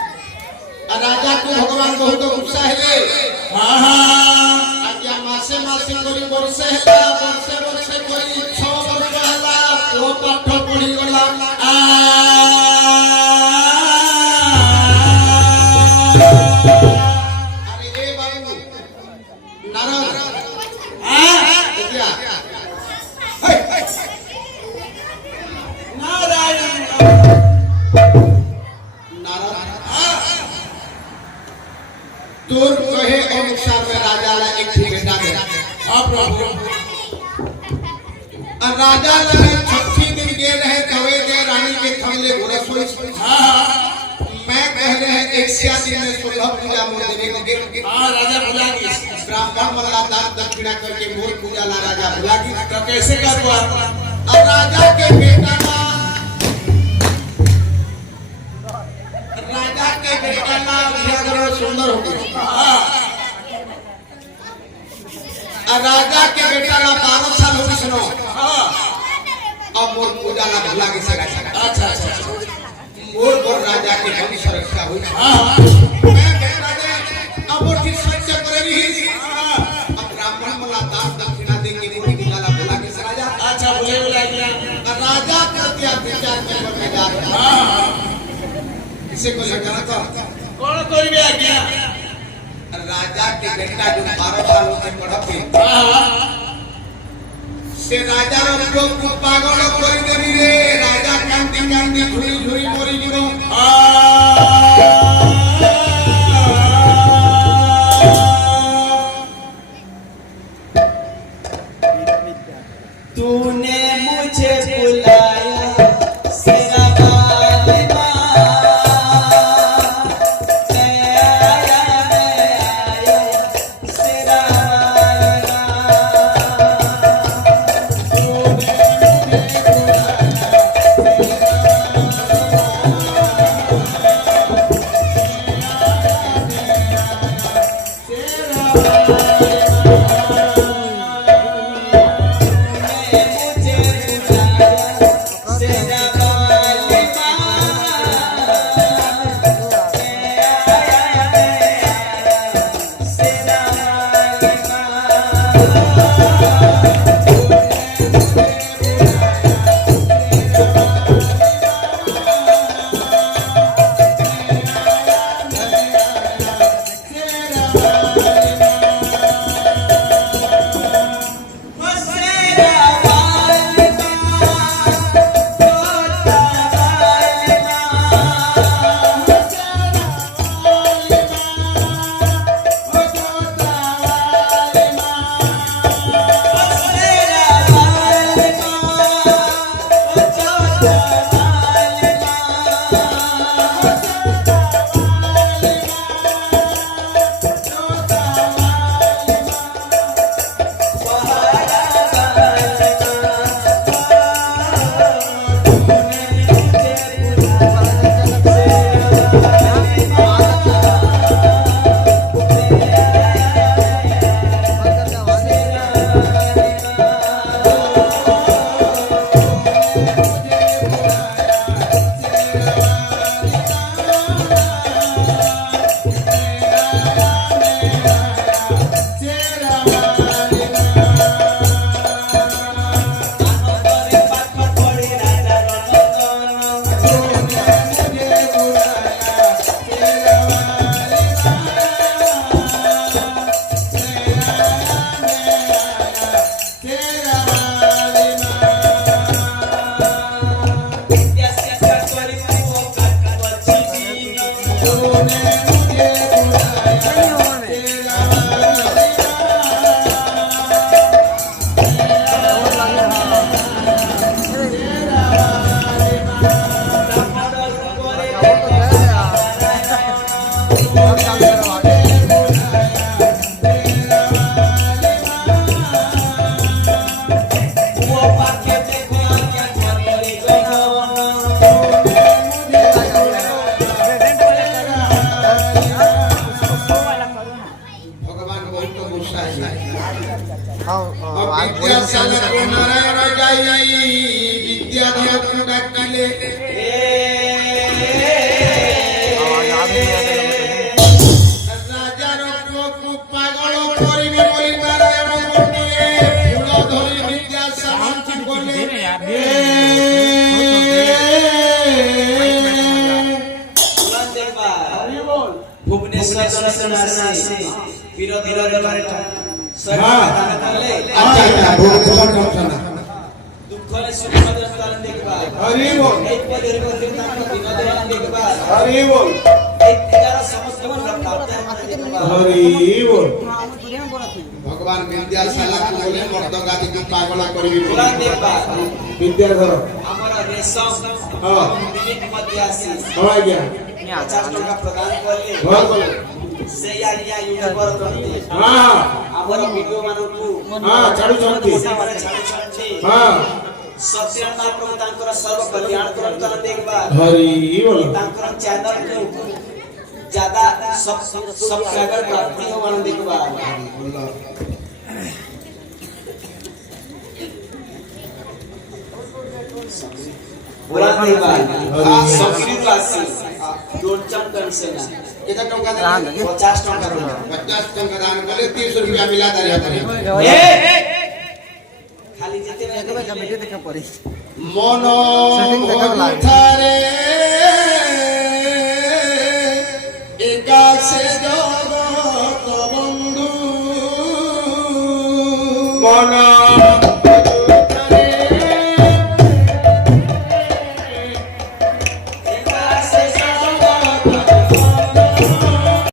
राजा को भगवान बहुत उत्साह हेले हां हां आज्ञा मासे मासे करी वर्षे हेला वर्षे वर्षे करी 6 वर्ष होला तो पाठ पढी गला अरे ए बाबू नारद क्या नारायण तोर कहे अनुसार में राजा ला एक बेटा दे राजा ला 36 दिन गे रहे कवे दे रानी के थमले घोरसोई मैं कह रहे 100 दिन में 16 पूजा मोर देने के हां राजा बुला की ब्राह्मण वाला दान दक्षिणा करके मोर पूजा ला राजा बुला की तो कैसे करबो और राजा के बेटा सुंदर हो राजा के बेटा ला 12 साल हो सुनो अब मोर पूजा ला भला के सगा अच्छा अच्छा मोर राजा के वंश रक्षा हुई मैं बेटा दे अब मोर ठीक सत्य करे रही अब ब्राह्मण वाला दान दक्षिणा दे के मोर पूजा ला भला के सगा अच्छा बोले बोला गया राजा का क्या विचार में बढ़ने जा रहा इसे को लगाना था कौन कोई भी आज्ञा राजा के बेटा जो 12 साल से पढ़ते से राजा रो को पागल कर देबी रे राजा कांदी कांदी झुरी झुरी मरी जीवो तूने मुझे बुलाया सेरा ରାଜାକୁ ଡାକିଲେ ରାଜାର ପୁଅକୁ ପାଗଳ କରିବେ ବୋଲି ନାରାୟଣ ଗୋଟିଏ ଫୁଲ ଧରି ବିଦ୍ୟା ସାମନ୍ତ କଲେ भुवनेश्वर दर्शन आसे विरोधी दलरे दान कले अच्छा भुवनेश्वर दर्शन दुखले सुख दर्शन देखबा हरि बोल एक पदर पर तांको दिन देवान देखबा हरि बोल एक हजार समस्त प्राप्त देखबा हरि बोल भगवान विद्याशाला को बोले मर्दगादी को पागल करबी पुराण देखबा विद्याधर हमरा रेशम हां दिलीप मध्य आसी हो गया 50 टका प्रदान करले बहुत बोले से यारिया यूट्यूबर करते हां हमर वीडियो मानकु हां छाडू छंती हमर छाडू छंती हां सत्य महाप्रभु तांकर सर्व कल्याण करतन देखबा हरि बोल तांकर चैनल को ज्यादा सब्सक्राइबर प्राप्ति हो मान देखबा बोला देखबा सब्सक्राइब आसी दोनचम कंसेना केता टंका दे 50 टका 50 टंका दान कले 30 रुपया मिला तारी हातरे खाली जेते वीडियो देखा पड़ी मन थारे एकासे जगत बंधु मन